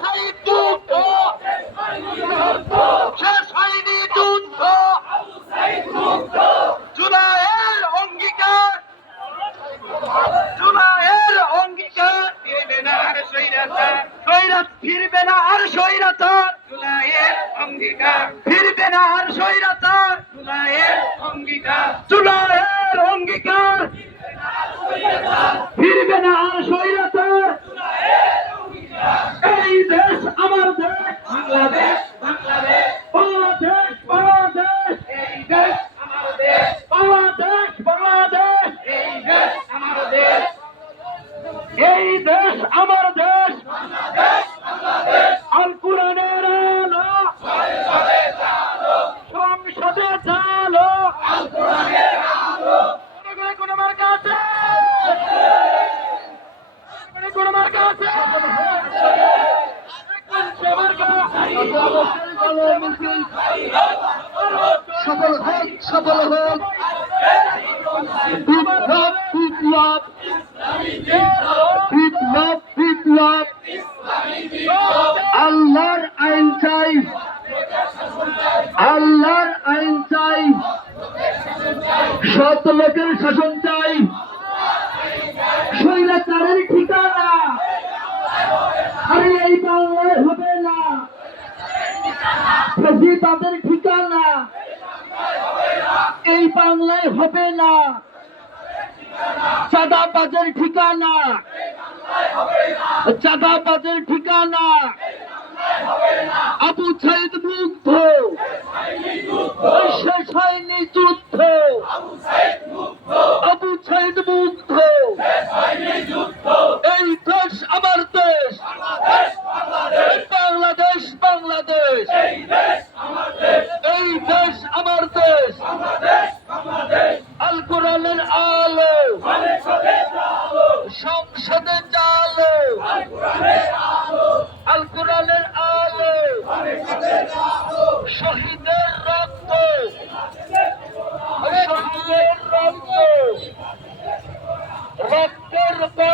সাইদ যুদ্ধ। শেষ হয়নি যুদ্ধ। জুলাইয়ের অঙ্গীকার জুলাইয়ের অঙ্গীকার। ফিরবে না আর সৈরাত ফিরবে না আর সৈরাচার জুলাইয়ের অঙ্গীকার ফিরবে না আর সৈরাচার এই দেশ আমার দেশ বাংলাদেশ বাংলাদেশ বাংলাদেশ বাংলাদেশ এই দেশ আমার দেশ বাংলাদেশ বাংলাদেশ এই দেশ আমার দেশ এই দেশ আমার দেশ আল কোরআনের আলো সংসদে চালো কোন কোন মার্কা আছে কোন কোন মার্কা আছে কোন মার্কা সফল হোক সফল হোক। বিপ্লব বিপ্লব। বিপ্লব আল্লাহর আইন চাই। আল্লাহর আইন চাই। সৎ লোকের শাসন চাই। স্বৈরাচারের ঠিকানা। আরে এই বাংলায় হবে তাদের ঠিকানা। এই বাংলায় হবে না। চাঁদাবাজের ঠিকানা। চাঁদাবাজের ঠিকানা। আবু সাইদ মুগ্ধ। শেষ হয়নি যুদ্ধ। Amen.